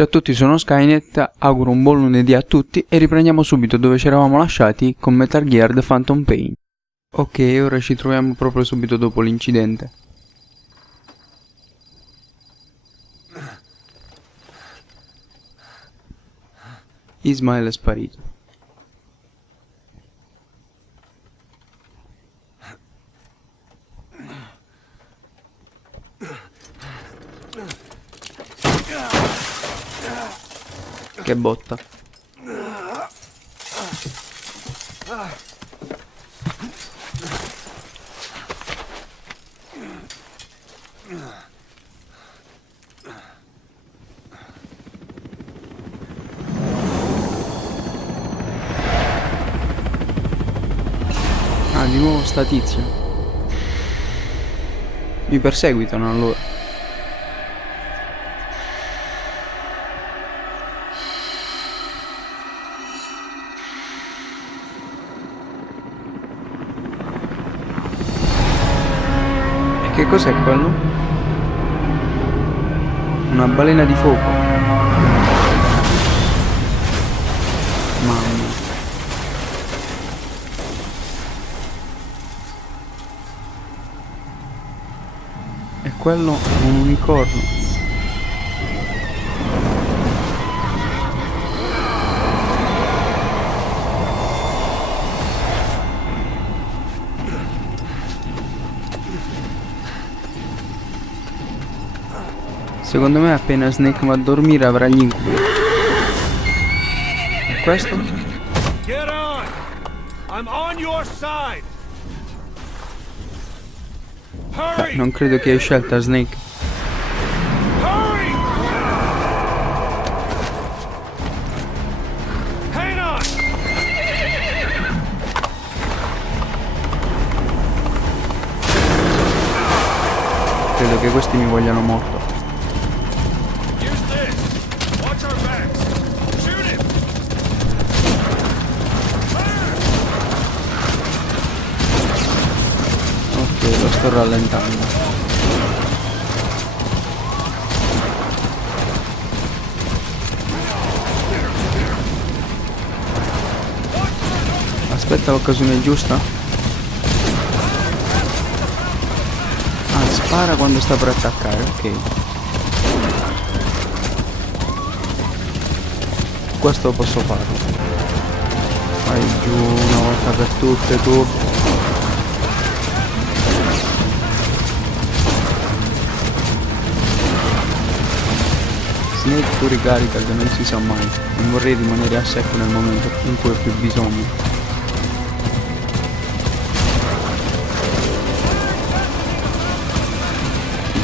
Ciao a tutti, sono Skynet, auguro un buon lunedì a tutti e riprendiamo subito dove ci eravamo lasciati con Metal Gear The Phantom Pain. Ok, ora ci troviamo proprio subito dopo l'incidente. Ismael è sparito. Che botta. Ah, di nuovo sta tizia. Mi perseguitano allora. Che cos'è quello? Una balena di fuoco. Mamma. E quello è un unicorno. Secondo me appena Snake va a dormire avrà gli incubi. E questo? Get on! I'm on your side! Hurry! Non credo che hai scelta Snake. Hurry! Hang on! Credo che questi mi vogliano morto. Use this! Watch our backs! Shoot him! Ok, lo sto rallentando. Aspetta l'occasione giusta. Ah, spara quando sta per attaccare, ok. Questo lo posso fare. Vai giù una volta per tutte tu. Snake tu ricarica che non si sa mai. Non vorrei rimanere a secco nel momento in cui ho più bisogno.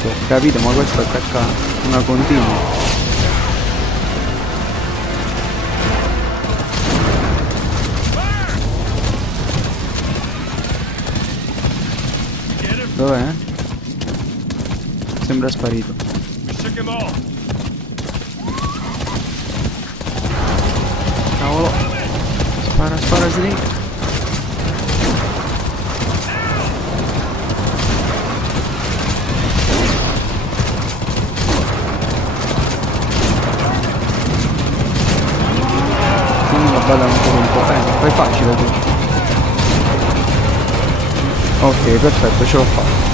Ho capito, ma questo attacca una continua. Dov'è? Sembra sparito. Shook him off! Cavolo. Spara, spara Snake. Quindi la balla ancora un po'. Fai facile tu. Ok, perfetto, ce l'ho fatta.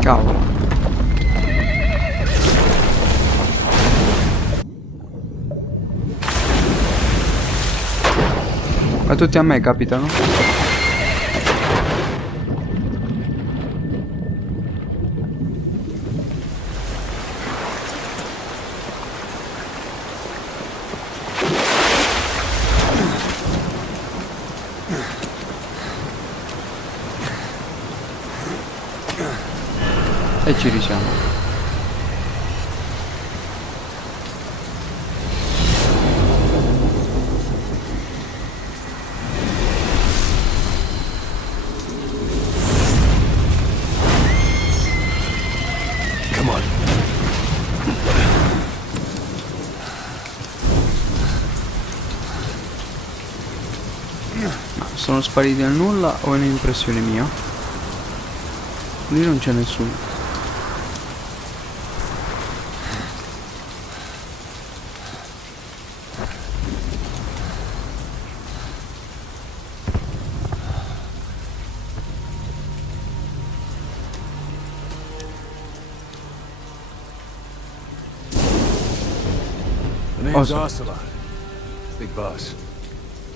Cavolo. Ma tutti a me capitano? E ci risiamo. Sono spariti nel nulla o è un'impressione mia? Lì non c'è nessuno. The name's Awesome. Ocelot. Big boss.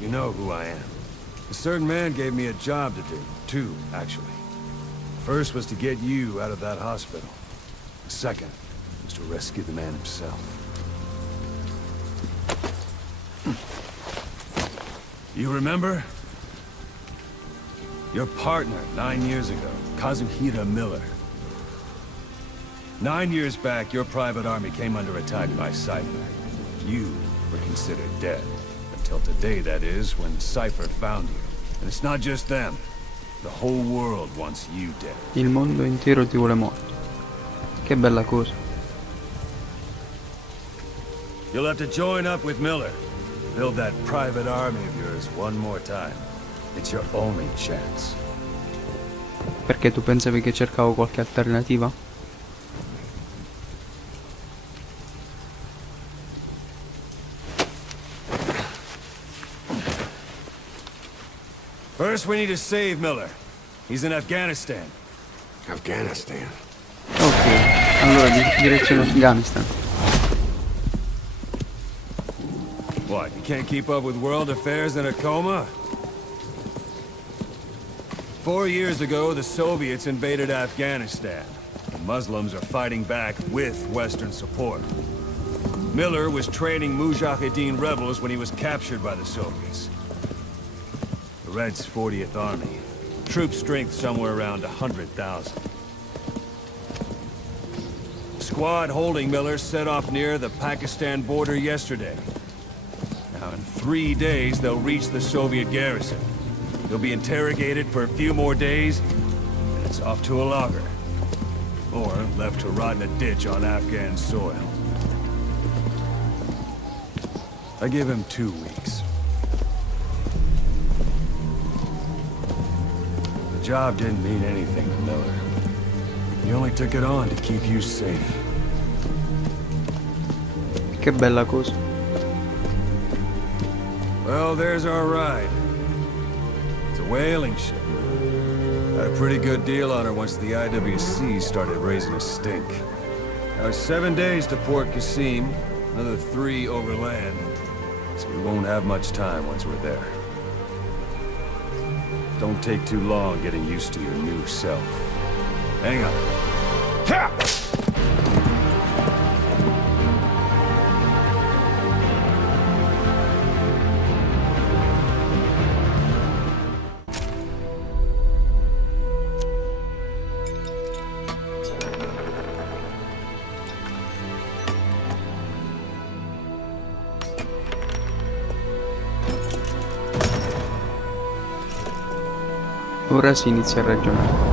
You know who I am. A certain man gave me a job to do. Two, actually. First was to get you out of that hospital. The second was to rescue the man himself. You remember? Your partner 9 years ago, Kazuhira Miller. 9 years back, your private army came under attack by Cypher. You were considered dead. Until today, that is, when Cypher found you. And it's not just them. The whole world wants you dead. Il mondo intero ti vuole morto. Che bella cosa. You'll have to join up with Miller. Build that private army of yours one more time. It's your only chance. Perché tu pensavi che cercavo qualche alternativa? First, we need to save Miller. He's in Afghanistan. Afghanistan. Ok, allora direzione Afghanistan. What, you can't keep up with world affairs in a coma? 4 years ago, the Soviets invaded Afghanistan. The Muslims are fighting back with Western support. Miller was training Mujahideen rebels when he was captured by the Soviets. The Reds' 40th Army. Troop strength somewhere around 100,000. The squad holding Miller set off near the Pakistan border yesterday. Now, in 3 days, they'll reach the Soviet garrison. They'll be interrogated for a few more days, and it's off to a logger. Or left to rot in a ditch on Afghan soil. I give him 2 weeks. The job didn't mean anything to Miller. He only took it on to keep you safe. Che bella cosa. Well, there's our ride. It's a whaling ship. Had a pretty good deal on her once the IWC started raising a stink. Now it's 7 days to Port Qasim, another 3 overland. So we won't have much time once we're there. Don't take too long getting used to your new self. Hang on. Ha! Ora si inizia a ragionare.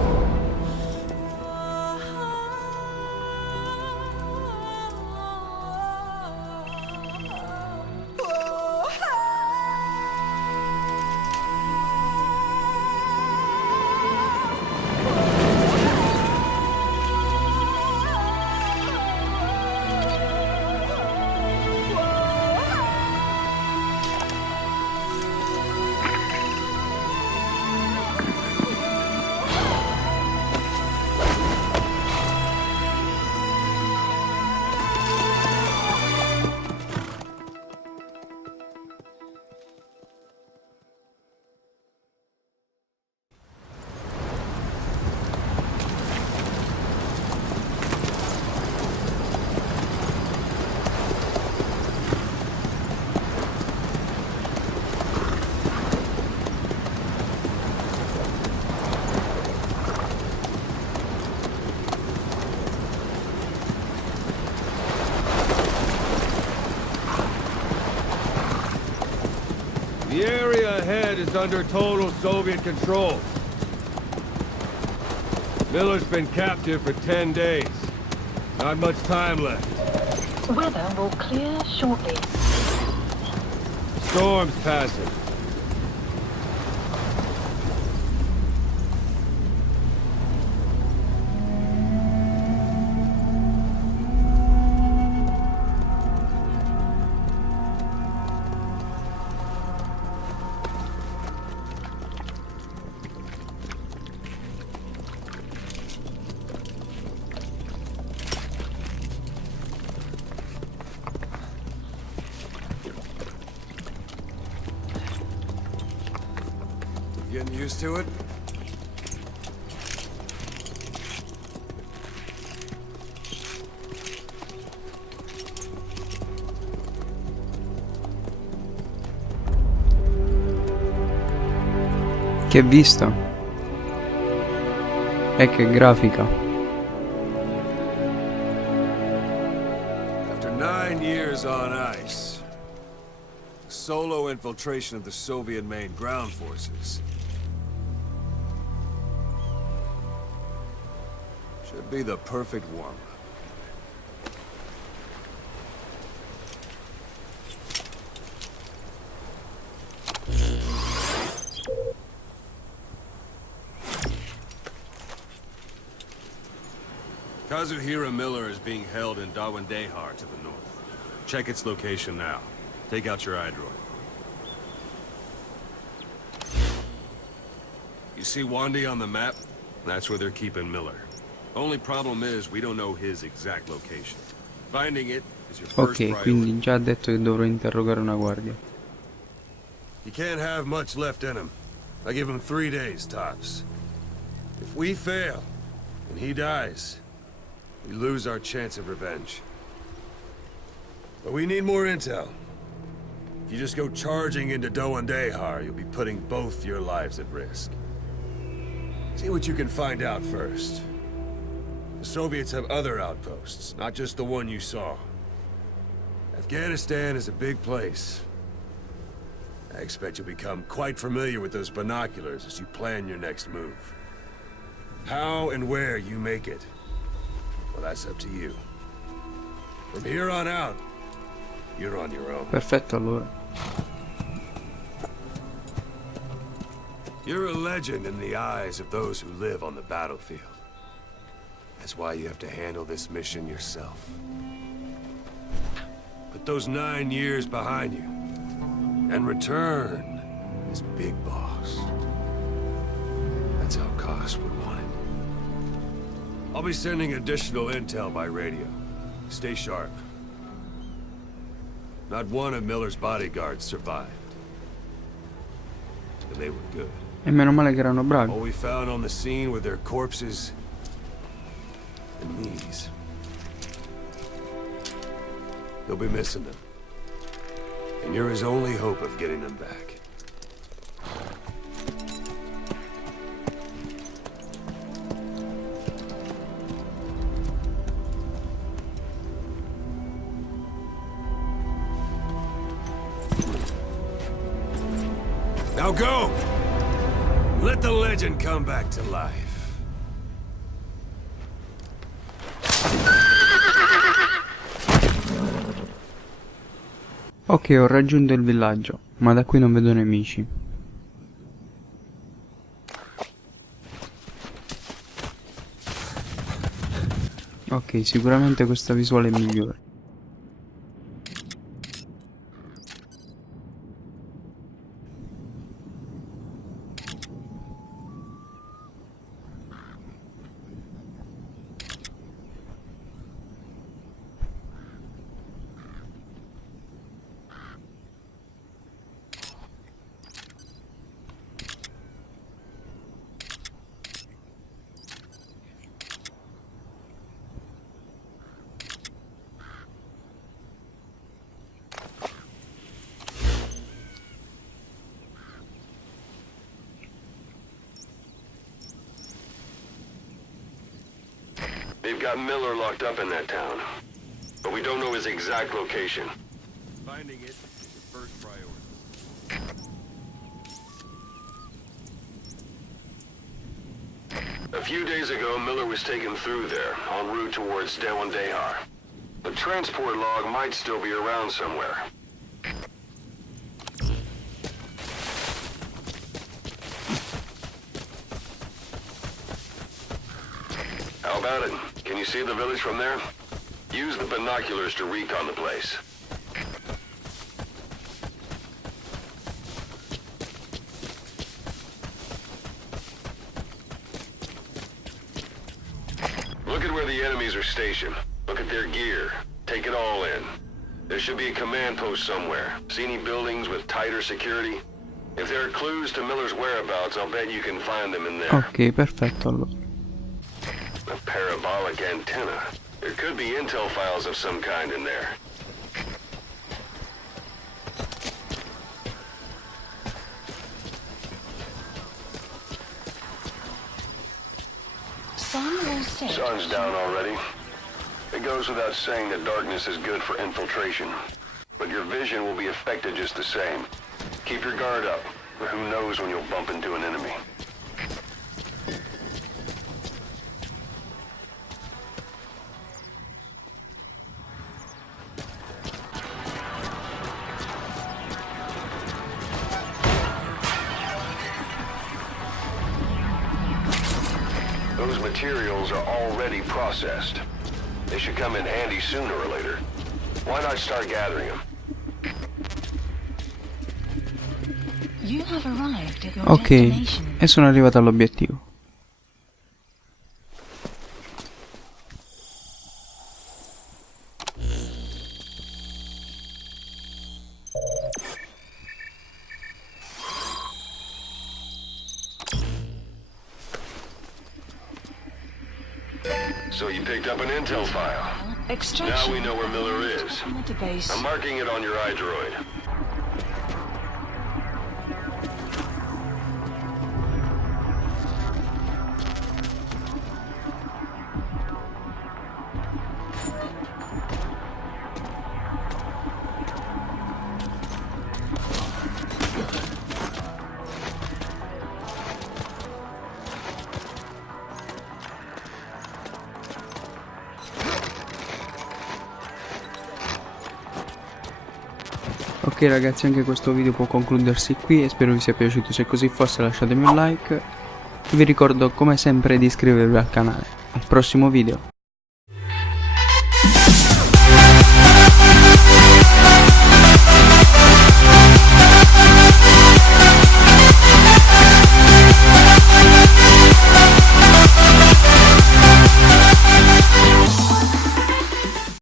The area ahead is under total Soviet control. Miller's been captive for 10 days. Not much time left. Weather will clear shortly. Storm's passing. Getting used to it? Che vista! E che grafica! After 9 years on ice, solo infiltration of the Soviet main ground forces should be the perfect warm-up. Kazuhira Miller is being held in Dawandehar to the north. Check its location now. Take out your iDroid. You see Wandy on the map? That's where they're keeping Miller. Only problem is we don't know his exact location. Finding it is your first Ok, priority. quindi già ha detto che dovrò interrogare una guardia. He can't have much left in him. I give him 3 days tops. If we fail, and he dies, we lose our chance of revenge. But we need more intel. If you just go charging into Dawandehar, you'll be putting both your lives at risk. See what you can find out first. The Soviets have other outposts, not just the one you saw. Afghanistan is a big place. I expect you'll become quite familiar with those binoculars as you plan your next move. How and where you make it, well, that's up to you. From here on out, you're on your own. Perfetto allora. You're a legend in the eyes of those who live on the battlefield. That's why you have to handle this mission yourself. Put those 9 years behind you, and return as Big Boss. That's how Koss would want it. I'll be sending additional intel by radio. Stay sharp. Not one of Miller's bodyguards survived. And they were good. E meno male che erano bravi. All we found on the scene were their corpses and knees. They'll be missing them. And you're his only hope of getting them back. Now go! Let the legend come back to life. Ok, ho raggiunto il villaggio, ma da qui non vedo nemici. Ok, sicuramente questa visuale è migliore. They've got Miller locked up in that town, but we don't know his exact location. Finding it is your first priority. A few days ago, Miller was taken through there, en route towards Dawandehar. The transport log might still be around somewhere. How about it? Can you see the village from there? Use the binoculars to recon the place. Look at where the enemies are stationed. Look at their gear. Take it all in. There should be a command post somewhere. See any buildings with tighter security? If there are clues to Miller's whereabouts, I'll bet you can find them in there. Ok, perfetto allora. A parabolic antenna. There could be intel files of some kind in there. Sun all set. Sun's down already. It goes without saying that darkness is good for infiltration. But your vision will be affected just the same. Keep your guard up, or who knows when you'll bump into an enemy. Those materials are already processed. They should come in handy sooner or later. Why not start gathering them? You have arrived at your Ok, destination. e sono arrivato all'obiettivo. So you picked up an intel file. Extraction. Now we know where Miller is. Database. I'm marking it on your iDroid. Ok ragazzi, anche questo video può concludersi qui e spero vi sia piaciuto. Se così fosse lasciatemi un like. Vi ricordo come sempre di iscrivervi al canale. Al prossimo video.